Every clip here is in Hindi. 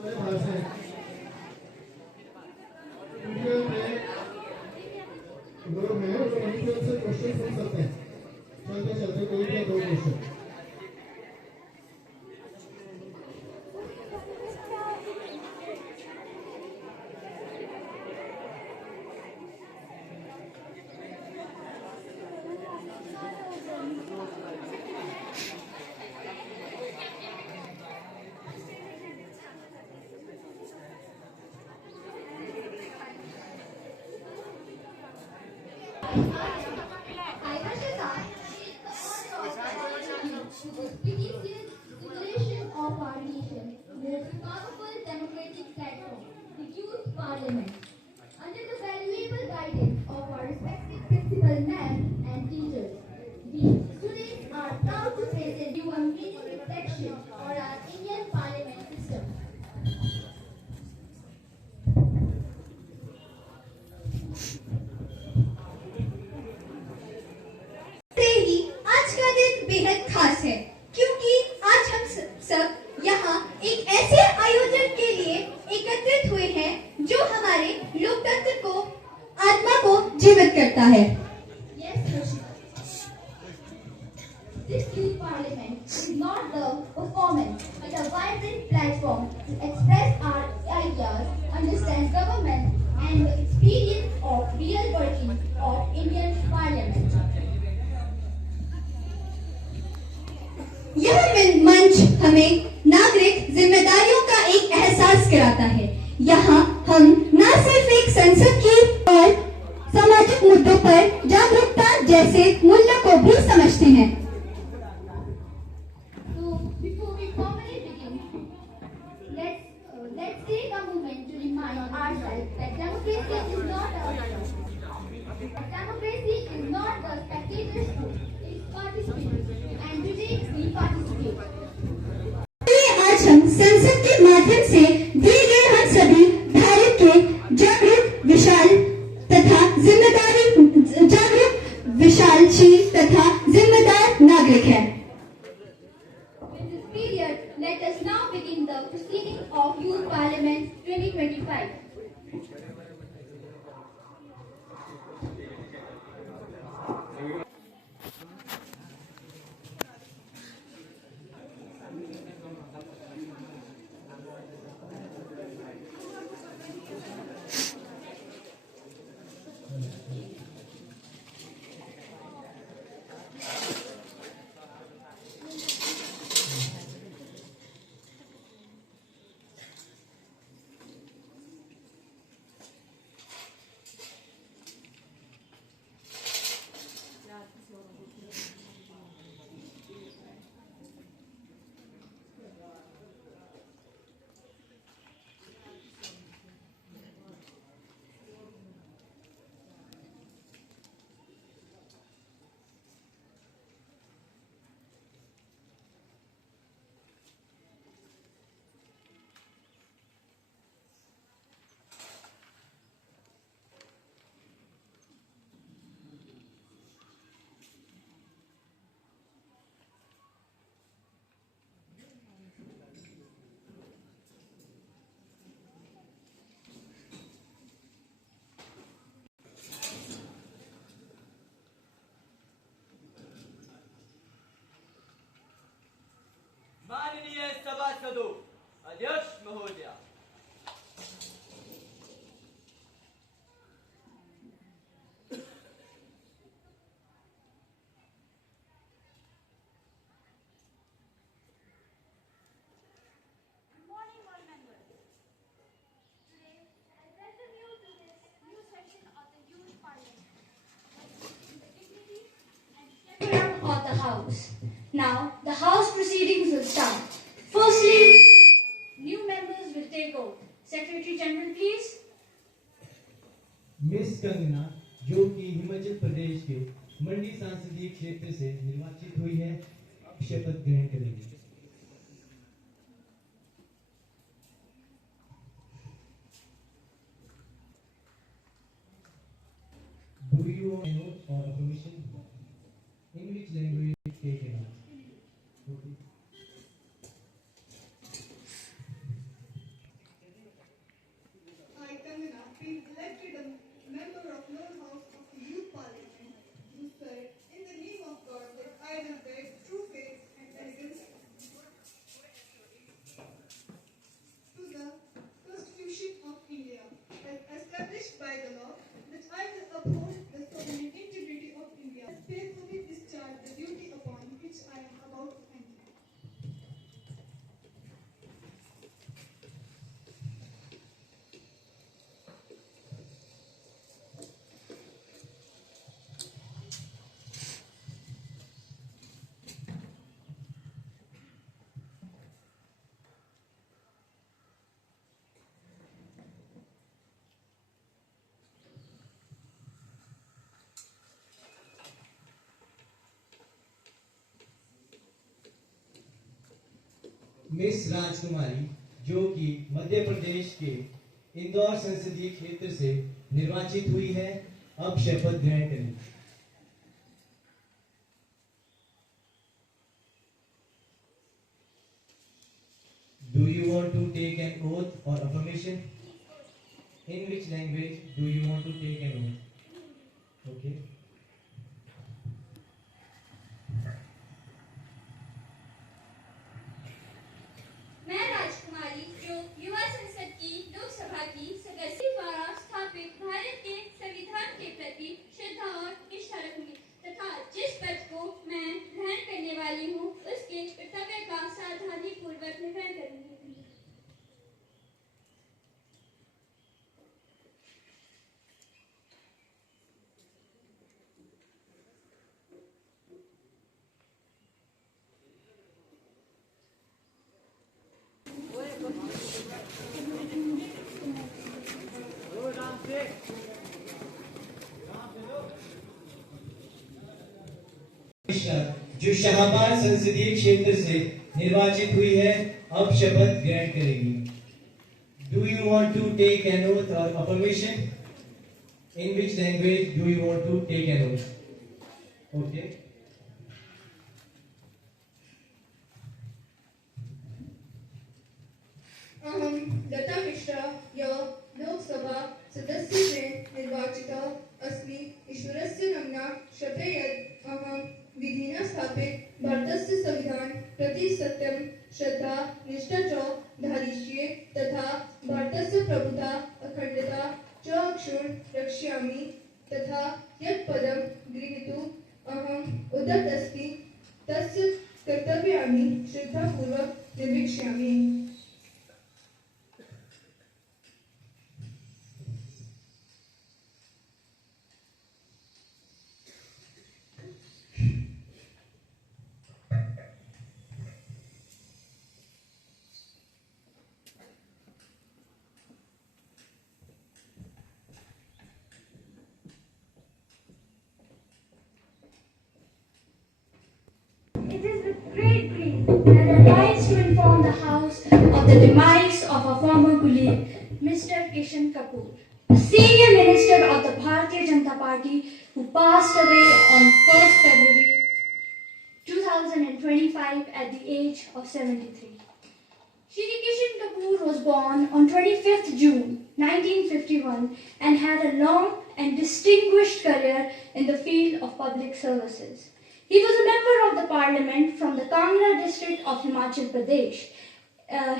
लोग हैं वो वहीं पे उनसे क्वेश्चन पूछ सकते हैं चलते चलते कोई भी दो question Declaration of our nation, most powerful democratic platform, the Youth Parliament. Under the valuable guidance of our respected principal men and teachers, we students are proud to present you a mini reflection on our Indian Parliament system. आज का दिन बेहद खास है क्योंकि आज हम सब यहाँ एक ऐसे आयोजन के लिए एकत्रित हुए हैं जो हमारे लोकतंत्र को आत्मा को जीवित करता है। This youth parliament is not the performance but a vibrant platform to express our ideas, understand government and the experience of real working of Indian parliament. यह मंच हमें नागरिक जिम्मेदारियों का एक एहसास कराता है। यहाँ हम न सिर्फ एक संसद की और सामाजिक मुद्दों पर जागरूकता जैसे मूल्य को भी समझते हैं। So before we formally begin, let's take a moment to remind ourselves that democracy is not a spectator sport. It's participation. And today we participate. आज हम संसद के माध्यम से दिए गए हम सभी भारत के जागरूक विशालशील तथा जिम्मेदार नागरिक हैं। In this period, let us now begin the proceedings of Youth Parliament 2025. माननीय सभासदों, अध्यक्ष महोदय, of the House. Now, the House proceedings will start. Firstly, new members will take oath. Secretary General, please. Miss Kangana, जो कि हिमाचल प्रदेश के मंडी संसदीय क्षेत्र से निर्वाचित हुई है, अब शपथ ग्रहण करेंगी। Do you want an oath or a permission? In which language take an oath? Okay. Miss राजकुमारी जो कि मध्य प्रदेश के इंदौर संसदीय क्षेत्र से निर्वाचित हुई है, अब शपथ ग्रहण करें। Do you want to take an oath or affirmation? In which language do you want to take an oath? Okay. मैं राजकुमारी जो युवा संसद की लोकसभा की सदस्य द्वारा स्थापित भारत के संविधान के प्रति श्रद्धा और निष्ठा रखूंगी तथा जिस पद को मैं ग्रहण करने वाली हूँ उसके कर्तव्य का सावधानी पूर्वक निर्वहन करूंगी। जो शाहबाद संसदीय क्षेत्र से निर्वाचित हुई है, अब शपथ ग्रहण करेगी। Do you want to take an oath or affirmation? In which language do you want to take an oath? Okay. अहं लता मिश्रा या लोकसभा सदस्यत्वेन निर्वाचिता अस्मि। ईश्वरस्य नाम्ना शपथे यत् अहं विधिना स्थापित भारतस्य संविधान प्रति सत्यं श्रद्धा निष्ठा च धारयिष्ये तथा भारतस्य प्रभुता अखण्डता च अक्षुण्ण रक्षयामि तथा यत् पदं गृहीतुम् अहम् उद्यत अस्मि तस्य कर्तव्यानि श्रद्धापूर्वक निर्वक्ष्यामि। It is with great grief that I rise to inform the House of the demise of our former colleague, Mr. Kishan Kapoor, a senior minister of the Bharatiya Janata Party who passed away on 1st February 2025 at the age of 73. Shri Kishan Kapoor was born on 25th June 1951 and had a long and distinguished career in the field of public services. He was a member of the parliament from the Kangra district of Himachal Pradesh.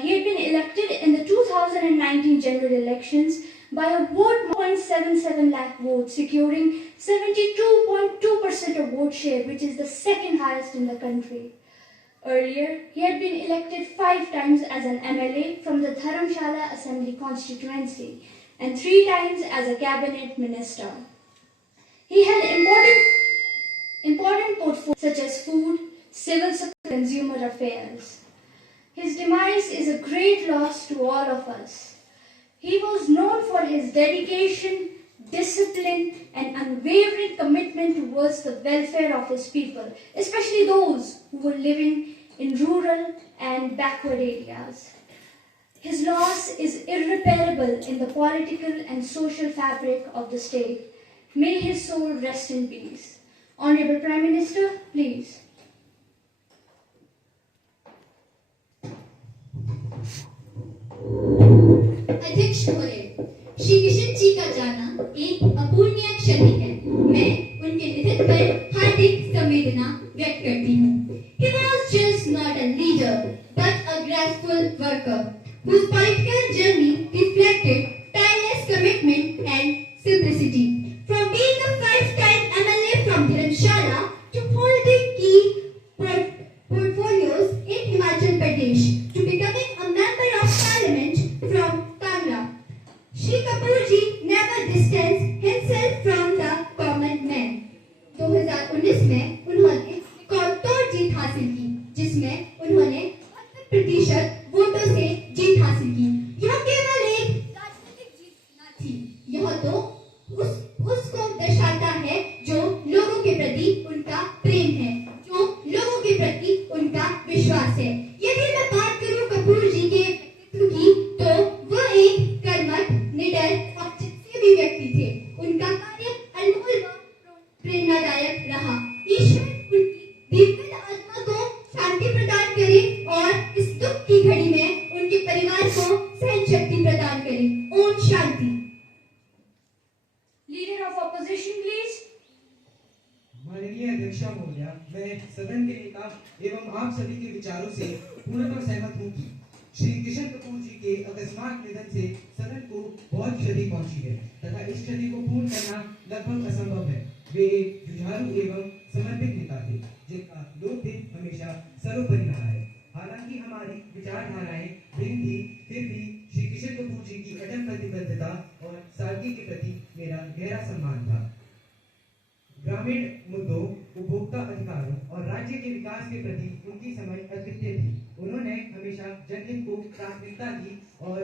He had been elected in the 2019 general elections by a vote 0.77 lakh votes, securing 72.2% of vote share, which is the second highest in the country. Earlier, he had been elected 5 times as an MLA from the Dharamshala Assembly constituency and 3 times as a cabinet minister. He had important portfolios such as food, civil supply, and consumer affairs. His demise is a great loss to all of us. He was known for his dedication, discipline, and unwavering commitment towards the welfare of his people, especially those who were living in rural and backward areas. His loss is irreparable in the political and social fabric of the state. May his soul rest in peace. Honorable Prime Minister, please. अध्यक्ष महोदय, श्री किशन जी का जाना एक अपूर्णीय क्षति है। मैं उनके निधन पर हार्दिक संवेदना व्यक्त करती हूँ। He was just not a leader, but a graceful worker, whose political journey reflected tireless commitment and simplicity. From being a 5-time MLA from Dharamshala to holding key portfolios in Himachal Pradesh to becoming a member of parliament from Kangra, Shri Kapoor ji never distanced himself from the common man. 2019 में उन्होंने रिकॉर्ड जीत हासिल की, जिसमें उन्होंने 70% वोटों से जीत हासिल की। यह केवल को सहन शक्ति प्रदान करे। Om Shanti. Leader of opposition, please. माननीय अध्यक्ष महोदय, मैं सदन के नेता एवं आप सभी के विचारों से पूर्णतः सहमत हूँ कि श्री किशन कपूर जी के अकस्मात निधन से सदन को बहुत क्षति पहुंची है तथा इस क्षति को पूर्ण करना लगभग असंभव है। वे एक जुझारू एवं समर्पित नेता थे जिनका लोकहित हमेशा सर्वोपरि रहा है। हालांकि हमारी विचारधाराएं भिन्न थी, फिर भी श्री किशन कपूर जी की अटल प्रतिबद्धता और सादगी के प्रति मेरा गहरा सम्मान था। ग्रामीण मुद्दों, उपभोक्ता अधिकारों और राज्य के विकास के प्रति उनकी समझ अद्वितीय थी। उन्होंने हमेशा जनहित को प्राथमिकता दी और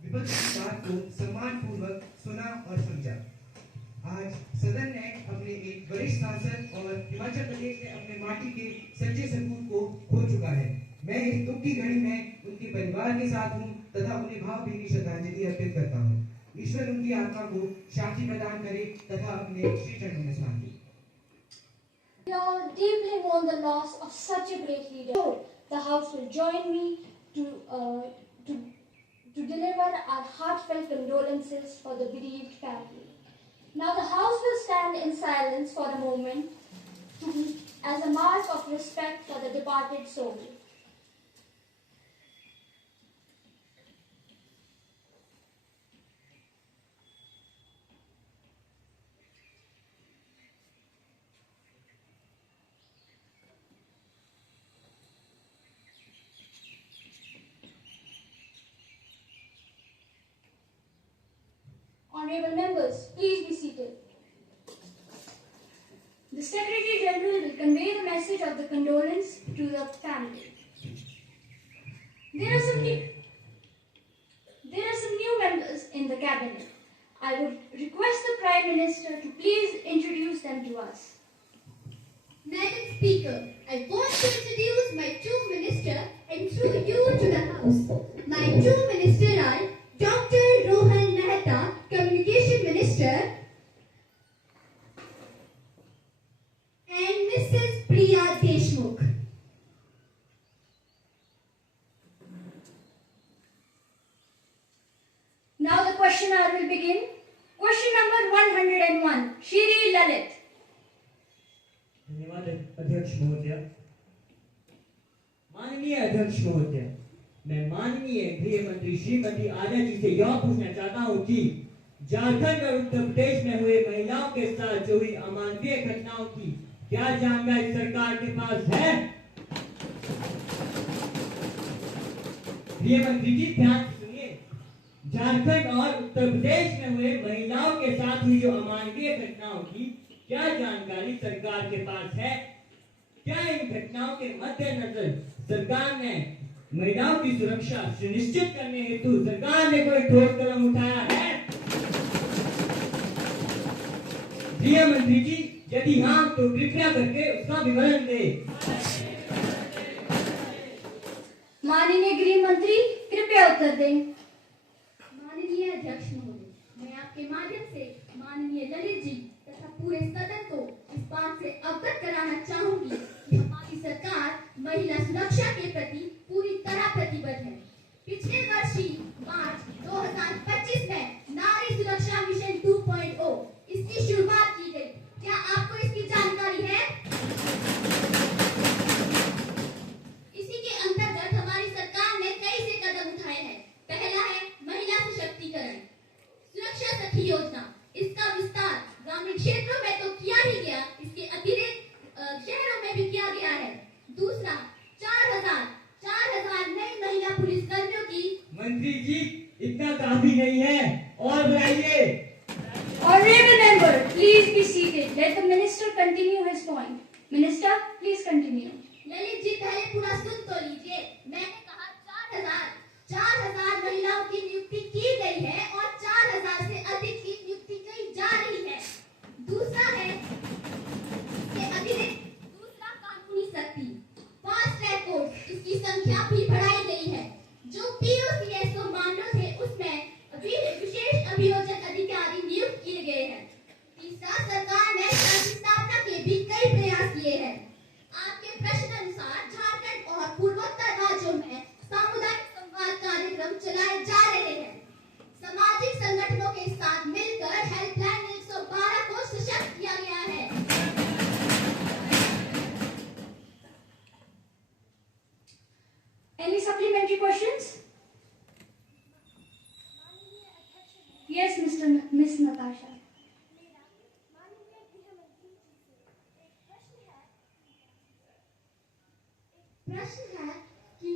विपक्ष की बात को सम्मानपूर्वक सुना और समझा। आज सदन ने अपने एक वरिष्ठ सांसद और हिमाचल प्रदेश में अपने माटी के सच्चे सपूत को खो चुका है। मैं इस दुख की घड़ी में उनके परिवार के साथ हूँ तथा उन्हें भावभीनी श्रद्धांजलि अर्पित करता हूँ। ईश्वर उनकी आत्मा को शांति प्रदान करे तथा अपने श्री चरणों में शांति। We all deeply mourn the loss of such a great leader. The House will join me to deliver our heartfelt condolences for the bereaved family. Now the House will stand in silence for a moment as a mark of respect for the departed soul. Honorable members, please be seated. The Secretary General will convey the message of the condolence to the family. There are some new members in the cabinet. I would request the Prime Minister to please introduce them to us. Madam Speaker, I want to introduce my two ministers and through you to the House. My two ministers are Dr. Rohan Mehta, Communication Minister, and Mrs. Priya Deshmukh. Now the question hour will begin. Question number 101, Shri Lalit. धन्यवाद अध्यक्ष महोदय। माननीय अध्यक्ष महोदय, मैं माननीय गृह मंत्री श्रीमती आर्या जी से यह पूछना चाहता हूं कि झारखंड और उत्तर प्रदेश में हुए महिलाओं के साथ जो हुई अमानवीय घटनाओं की क्या जानकारी सरकार के पास है? गृह मंत्री जी ध्यान से सुनिए। झारखंड और उत्तर प्रदेश में हुए महिलाओं के साथ हुई जो अमानवीय घटनाओं की क्या जानकारी सरकार के पास है? क्या इन घटनाओं के मद्देनजर सरकार ने महिलाओं की सुरक्षा सुनिश्चित करने हेतु सरकार ने कोई ठोस कदम उठाया है? गृह मंत्री जी, यदि हाँ तो कृपया करके उसका विवरण दें। माननीय गृह मंत्री कृपया उत्तर दें। माननीय अध्यक्ष महोदय, मैं आपके माध्यम से माननीय ललित जी तथा पूरे सदन को इस बात से अवगत कराना चाहूंगी कि हमारी सरकार महिला सुरक्षा के प्रति पूरी तरह प्रतिबद्ध है। पिछले वर्ष ही मार्च 2025 में नारी सुरक्षा मिशन 2.0 इसकी शुरुआत की गई। क्या आपको इसकी जानकारी है? इसी के अंतर्गत हमारी सरकार ने कई से कदम उठाए हैं। पहला है महिला सशक्तिकरण, सुरक्षा सखी योजना। इसका विस्तार ग्रामीण क्षेत्रों में तो किया ही गया, इसके अतिरिक्त शहरों में भी किया गया है। दूसरा, 4,000 नई महिला पुलिस कर्मियों की। मंत्री जी, इतना काफी नहीं है, और बढ़ाइए। Honorable member, please be seated. Let the minister continue his point. Minister, please continue. Lalit ji, पहले पूरा सुन तो लीजिए। मैंने कहा 4,000 महिलाओं की नियुक्ति की गई है और 4,000 से अधिक की नियुक्ति की जा रही है। दूसरा है इसके अतिरिक्त दूसरा कानूनी सख्ती, फास्ट ट्रैक कोर्ट, इसकी संख्या भी बढ़ाई गई है। जो POCSO मामलों थे उसमें विशेष अभियोजक अधिकारी नियुक्त किए गए हैं। तीसरा, सरकार ने शांति स्थापना के भी कई प्रयास किए हैं। आपके प्रश्न अनुसार झारखंड और पूर्वोत्तर राज्यों में सामुदायिक संवाद कार्यक्रम चलाए जा रहे हैं। सामाजिक संगठनों के साथ मिलकर हेल्पलाइन 112 को सशक्त किया गया है। Any supplementary questions? Yes, Miss Natasha. प्रश्न है कि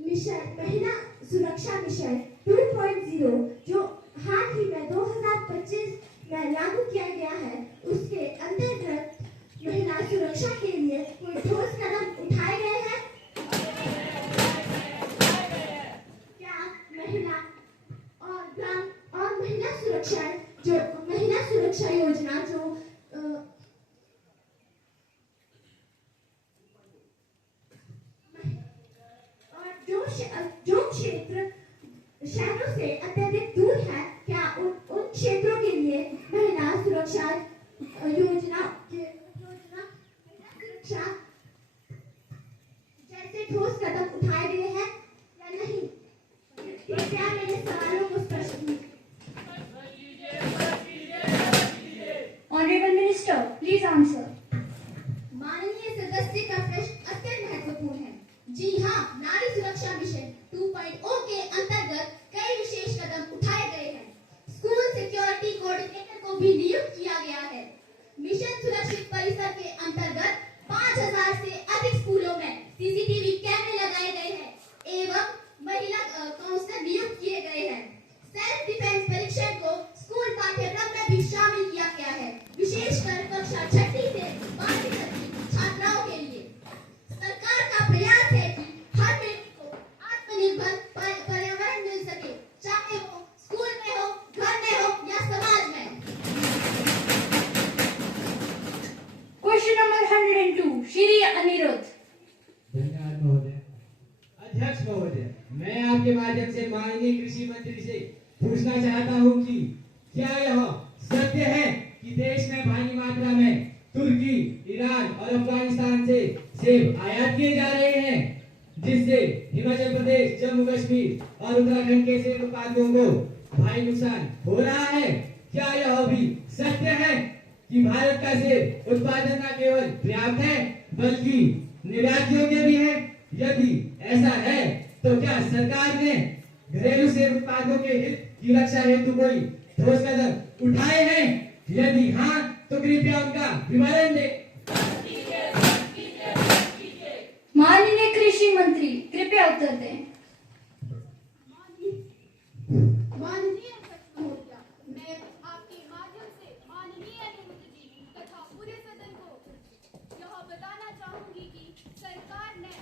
मिशन महिला सुरक्षा मिशन 2.0 जो हाल ही में 2025 में लागू किया गया है, उसके अंतर्गत महिला सुरक्षा के लिए कोई ठोस कदम उठाए गए हैं? क्या महिला और महिला सुरक्षा योजना जो क्षेत्र शहरों से अत्यधिक दूर है, क्या उन क्षेत्रों के लिए महिला सुरक्षा योजना जैसे ठोस कदम उठाए गए हैं या नहीं? कृपया मेरे सवालों को स्पष्ट कीजिए। Honorable Minister, please answer. माननीय सदस्य का प्रश्न अत्यंत महत्वपूर्ण है। जी हाँ, नारी सुरक्षा मिशन 2.0 के अंतर्गत कई विशेष कदम उठाए गए हैं। स्कूल सिक्योरिटी कोऑर्डिनेटर को भी नियुक्त किया गया है। मिशन सुरक्षित परिसर के अंतर्गत 5000 से अधिक स्कूलों में सीसीटीवी कैमरे लगाए गए हैं एवं महिला काउंसलर नियुक्त किए गए हैं। सेल्फ डिफेंस परीक्षण को स्कूल पाठ्यक्रम में भी शामिल किया गया है, विशेषकर कक्षा 6वीं से 12वीं तक की छात्राओं के लिए। सरकार का प्रयास है कि हर बेटी को आत्मनिर्भर पर्यावरण मिल सके, चाहे वो स्कूल में हो, घर में हो या समाज में। Question number 102, Shri Anirudh. धन्यवाद महोदय। अध्यक्ष महोदय, मैं आपके माध्यम से माननीय कृषि मंत्री से पूछना चाहता हूं कि क्या यह सत्य है कि देश में भारी मात्रा में तुर्की, ईरान और अफगानिस्तान से सेब आयात किए जा रहे हैं, जिससे हिमाचल प्रदेश, जम्मू कश्मीर और उत्तराखंड के सेब उत्पादकों को भारी नुकसान हो रहा है? क्या यह भी सत्य है कि भारत का सेब उत्पादन न केवल पर्याप्त है बल्कि निर्यात योग्य भी है? यदि ऐसा है तो क्या सरकार ने घरेलू सेब उत्पादकों के हित की रक्षा हेतु कोई ठोस कदम उठाए हैं? यदि हाँ तो कृपया उनका विवरण दें। माननीय कृषि मंत्री, कृपया उत्तर दें। माननीय महोदय, मैं आपके माध्यम से माननीय अनिरुद्ध जी तथा पूरे सदन को यह बताना चाहूंगी कि सरकार ने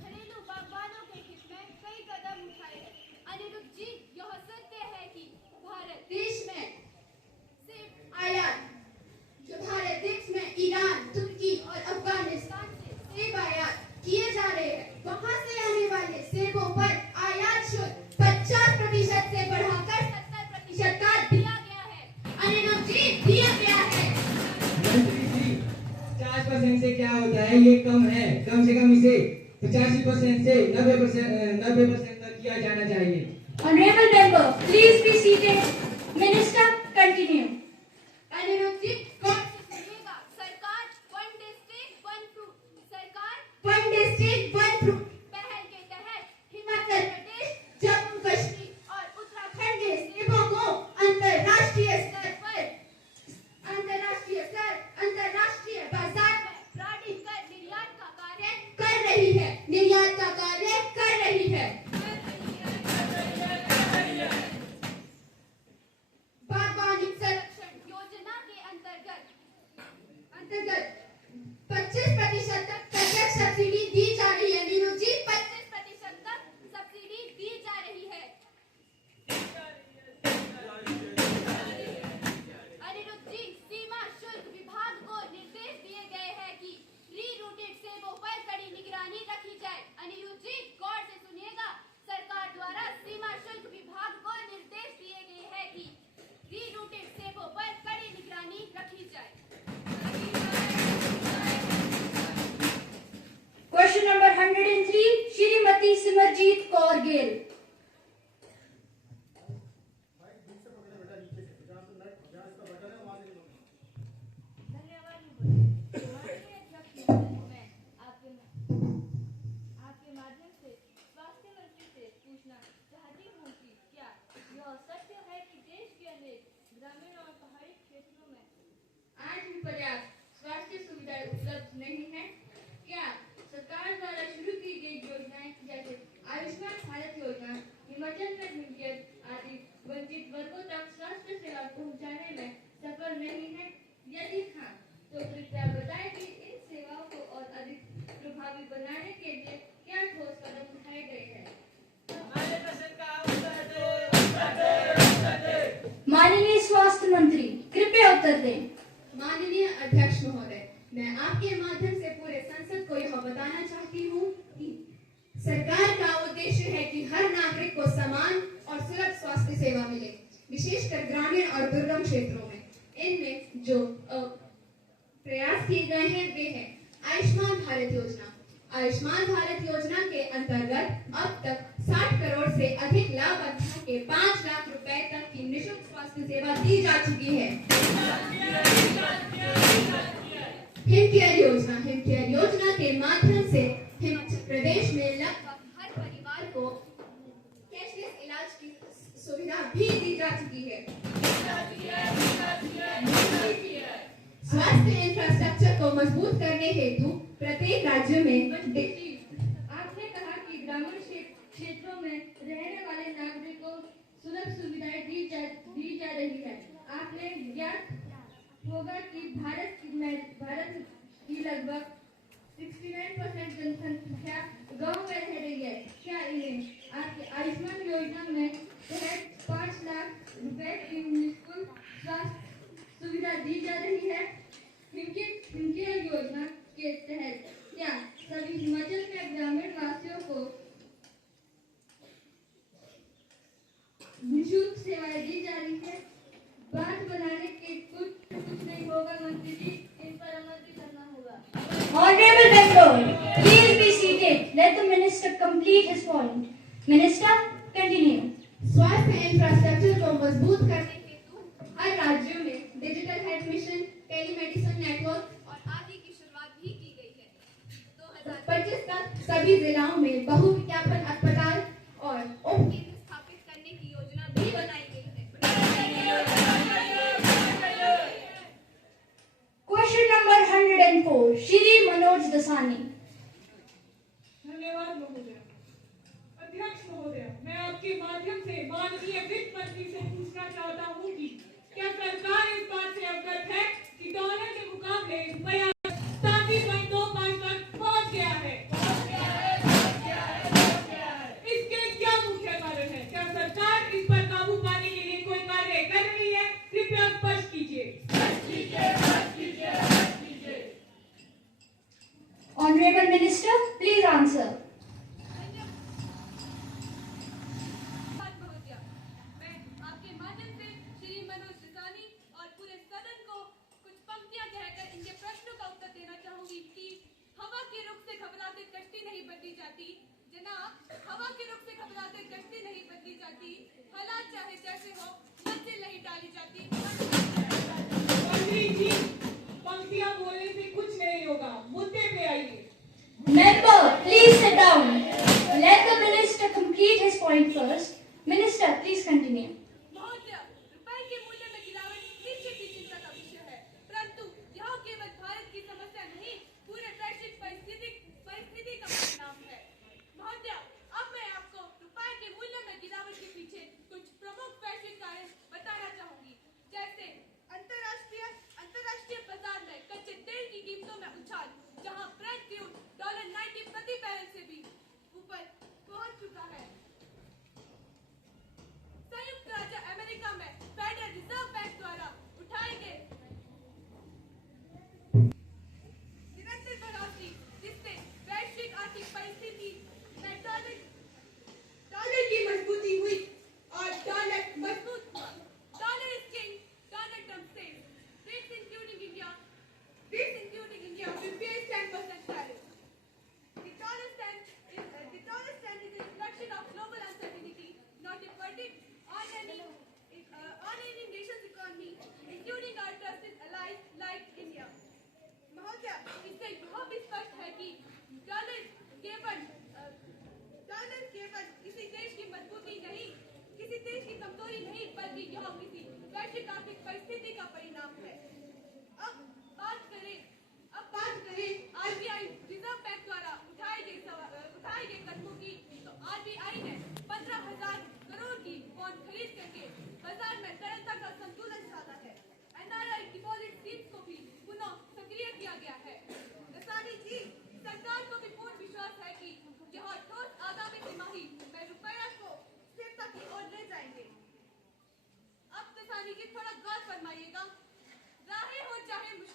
घरेलू बागवानों के हित में कई कदम उठाए हैं। अनिरुद्ध जी, यह सत्य है कि भारत देश में सेब आयात ईरान, तुर्की और अफगानिस्तान से सेब आयात किए जा रहे हैं। वहां से आने वाले सेबों पर आयात शुल्क 50% से बढ़ाकर 70% का दिया गया है। अनिरुद्ध जी, दिया गया है। मंत्री जी, 50% से क्या होता है? ये कम है। कम से कम इसे 85% से 90% तक किया जाना चाहिए। Honorable member, please be seated. Minister, continue. Anirudh जी, कौन से सुनिएगा? सरकार वन डिस्ट्रिक्ट वन फ्रूट, सरकार वन डिस्ट्रिक्ट वन फ्रूट पहल के तहत हिमाचल प्रदेश, जम्मू कश्मीर और उत्तराखंड के सेबों को अंतर्राष्ट्रीय बाजार में ब्रांडिंग कर निर्यात का कार्य कर रही है, निर्यात का कार्य कर रही है। बागवानी संरक्षण योजना के अंतर्गत 25% तक प्रत्यक्ष सब्सिडी दी जा रही है। नीरू जी, 25% तक सब्सिडी दी जा रही है। अनिरुद्ध जी, सीमा शुल्क विभाग को निर्देश दिए गए हैं कि रीरूटेड सेबों पर कड़ी निगरानी रखी जाए। अनिरुद्ध जी, गौर से सुनिएगा। सरकार द्वारा सीमा शुल्क विभाग को निर्देश दिए गए हैं कि रीरूटेड सेबों पर कड़ी निगरानी रखी जाए। Question number 103, Shrimati Simarjeet Kaur Gill. उत्तर दें। माननीय अध्यक्ष महोदय, मैं आपके माध्यम से पूरे संसद को यह बताना चाहती हूँ कि सरकार का उद्देश्य है कि हर नागरिक को समान और सुलभ स्वास्थ्य सेवा मिले, विशेषकर ग्रामीण और दुर्गम क्षेत्रों में। इनमें जो प्रयास किए गए हैं वे हैं आयुष्मान भारत योजना। आयुष्मान भारत योजना के अंतर्गत अब तक 60 करोड़ से अधिक लाभार्थियों के 5 लाख रुपए तक की निःशुल्क स्वास्थ्य सेवा दी जा चुकी है। हिमकेयर योजना के माध्यम से हिमाचल प्रदेश में लगभग हर परिवार को कैशलेस इलाज की सुविधा भी दी जा चुकी है। स्वास्थ्य इंफ्रास्ट्रक्चर को मजबूत करने हेतु प्रत्येक राज्य में आपने कहा कि ग्रामीण क्षेत्रों में रहने वाले नागरिकों को सुलभ सुविधाएं दी जा रही है। आपने ज्ञात होगा कि भारत की लगभग 69% जनसंख्या गांव में रह रही है। क्या इन्हें आपके आयुष्मान योजना में तहत 5 लाख रुपए की निःशुल्क स्वास्थ्य सुविधा दी जा रही है? हिमकेयर योजना के तहत क्या सभी हिमाचल में ग्रामीण वासियों को निःशुल्क सेवाएं दी जा रही है? बात बनाने के कुछ नहीं होगा मंत्री जी, इन पर अमल भी करना होगा। Honorable Bengal, please be seated. Let the minister complete his point. Minister, continue. स्वास्थ्य इंफ्रास्ट्रक्चर को मजबूत करने हेतु हर राज्यों में digital health mission, telemedicine network और आदि की शुरुआत भी की गई है। 2025 तक सभी जिलों में बहुविज्ञापन अस्पताल और उप केंद्र स्थापित करने की योजना भी बनाई गई है। Question number 104, Shri Manoj Dasani. धन्यवाद महोदय। अध्यक्ष महोदय, मैं आपके माध्यम से माननीय वित्त मंत्री से पूछना चाहता हूँ कि क्या सरकार इस बात से अवगत है कि डॉलर के मुकाबले रुपया 37.25 तक पहुँच गया है? इसके क्या मुख्य कारण है? क्या सरकार इस पर काबू पाने के लिए कोई कार्य कर रही है? कृपया स्पष्ट कीजिए। Honorable Minister, please answer. मैं आपके माध्यम से श्री मनोज दसानी और पूरे सदन को कुछ पंक्तियां कहकर इनके प्रश्नों का उत्तर देना चाहूंगी कि हवा के रुख से घबराते कश्ती नहीं बदली जाती। जनाब, हवा के रुख से घबराते कश्ती नहीं बदली जाती। हालात चाहे जैसे हो, मंजिल नहीं टाली जाती। मंत्री जी, पंक्तियां बोलने से कुछ नहीं होगा, मुद्दे पे आइए। Member, please sit down. Let the minister complete his point first. Minister, please continue. महोदय, रुपए के मूल्य में गिरावट निश्चित ही चिंता का विषय है, परंतु यह केवल भारत की समस्या नहीं, पूरे वैश्विक परिस्थिति का परिणाम है। महोदय, अब मैं आपको रुपए के मूल्य में गिरावट के पीछे कुछ प्रमुख वैश्विक कारण बताना चाहूंगी, जैसे अंतर्राष्ट्रीय बाजार में कच्चे तेल की कीमतों में उछाल, जहां ब्रेंट क्रूड $90 प्रति बैरल से भी ऊपर पहुंच चुका है। संयुक्त राज्य अमेरिका में फेडरल रिजर्व बैंक द्वारा उठाए गए निरंतर बढ़ोतरी, जिससे वैश्विक आर्थिक परिस्थिति में डॉलर की मजबूती हुई और डॉलर मजबूत हुआ। Dollar is king, dollar term says, this including India will pay 10% tariff. The dollar stand is a reflection of global uncertainty, not a verdict on any nation's economy, including our trusted allies like India. महोदय, इससे यह भी स्पष्ट है कि डॉलर केवल किसी देश की मजबूती नहीं, किसी देश की कमजोरी नहीं, बल्कि यह किसी वैश्विक आर्थिक परिस्थिति का परिणाम है। अब बात करें आरबीआई रिजर्व बैंक द्वारा उठाए गए कदमों की, तो आरबीआई ने 15,000 करोड़ की बॉन्ड खरीद करके बाजार में तरलता का संतुलन साधा है। एनआरआई डिपॉजिट स्कीम्स को भी पुनः सक्रिय किया गया है। दसानी जी, सरकार को भी पूर्ण विश्वास है कि यह ठोस आगामी तिमाही में रुपया को स्थिरता की ओर ले जाएंगे। अब दसानी जी थोड़ा गौर फरमाइएगा।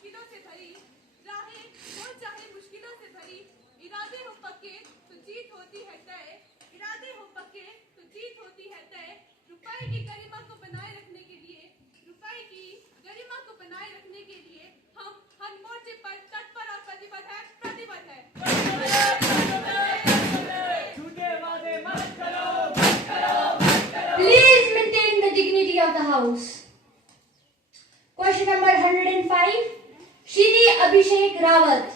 मुश्किलों से भरी राहें हो चाहे मुश्किलों से भरी, इरादे हो पक्के तो जीत होती है तय, इरादे हो पक्के तो जीत होती है तय। रुपए की गरिमा को बनाए रखने के लिए, रुपए की गरिमा को बनाए रखने के लिए हम हर मोर्चे पर तत्पर और प्रतिबद्ध है, प्रतिबद्ध है। झूठे वादे मत करो, Please maintain the dignity of the House. Question number 105. Shri Abhishek Rawat.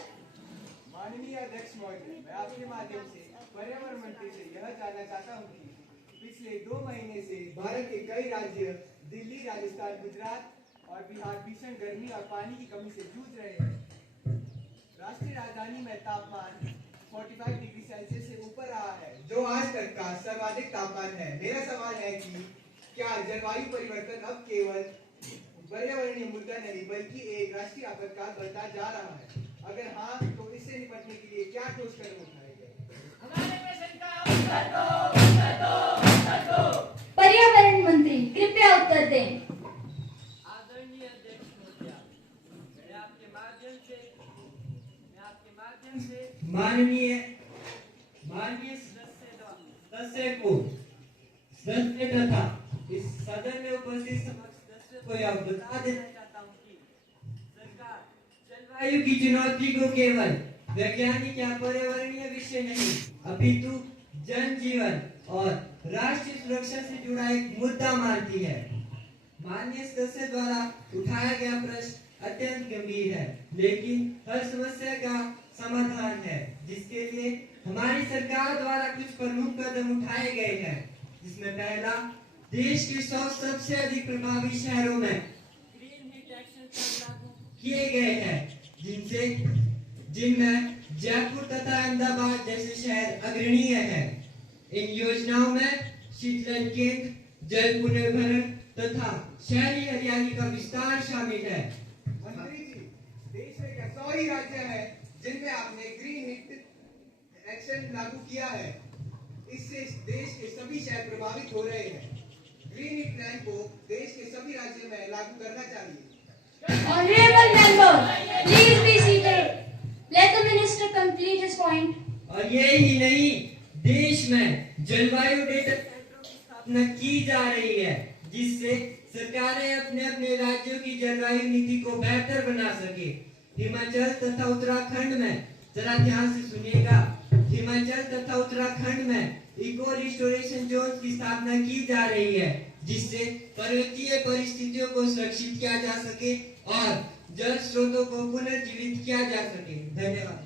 माननीय अध्यक्ष महोदय, मैं आपके माध्यम से पर्यावरण मंत्री से यह जानना चाहता हूँ कि पिछले 2 महीने से भारत के कई राज्य दिल्ली, राजस्थान, गुजरात और बिहार भीषण गर्मी और पानी की कमी से जूझ रहे हैं। राष्ट्रीय राजधानी में तापमान 45 डिग्री सेल्सियस से ऊपर रहा है, जो आज तक का सर्वाधिक तापमान है। मेरा सवाल है कि क्या जलवायु परिवर्तन अब केवल पर्यावरणीय मुद्दा नहीं बल्कि एक राष्ट्रीय आपातकाल बनता जा रहा है? अगर हाँ, तो इससे निपटने के लिए क्या ठोस कदम उठाए गए? पर्यावरण मंत्री कृपया उत्तर दें। आदरणीय अध्यक्ष महोदया, मैं आपके माध्यम से माननीय सदस्य तथा इस सदन में उपस्थित समस्त सदस्यों को यह बता देना चाहता हूँ कि सरकार जलवायु की चुनौती को केवल वैज्ञानिक या पर्यावरणीय विषय नहीं अपितु जनजीवन और राष्ट्रीय सुरक्षा से जुड़ा एक मुद्दा मानती है। माननीय सदस्य द्वारा उठाया गया प्रश्न अत्यंत गंभीर है, लेकिन हर समस्या का समाधान है, जिसके लिए हमारी सरकार द्वारा कुछ प्रमुख कदम उठाए गए हैं, जिसमें पहला, देश के 100 सबसे अधिक प्रभावी शहरों में ग्रीन हीट एक्शन प्लान लागू किए गए हैं, जिनमें जयपुर तथा अहमदाबाद जैसे शहर अग्रणीय हैं। इन योजनाओं में शीतलन केंद्र, जल पुनर्भरण तथा शहरी हरियाली का विस्तार शामिल है। मंत्री जी, देश में क्या 100 ही राज्य हैं जिनमें आपने ग्रीन हीट एक्शन लागू किया है? इससे देश के सभी शहर प्रभावित हो रहे हैं। ग्रीन हीट प्लान को देश के सभी राज्यों में लागू करना चाहिए। Honorable member, please be seated. Let the minister complete his point. और ये ही नहीं, देश में जलवायु डेटा सेंटरों की स्थापना की जा रही है, जिससे सरकारें अपने अपने राज्यों की जलवायु नीति को बेहतर बना सके। हिमाचल तथा उत्तराखंड में, जरा ध्यान से सुनिएगा, हिमाचल तथा उत्तराखंड में इको रिस्टोरेशन जोन की स्थापना की जा रही है, जिससे पर्वतीय परिस्थितियों को सुरक्षित किया जा सके और जल स्रोतों को पुनर्जीवित किया जा सके। धन्यवाद।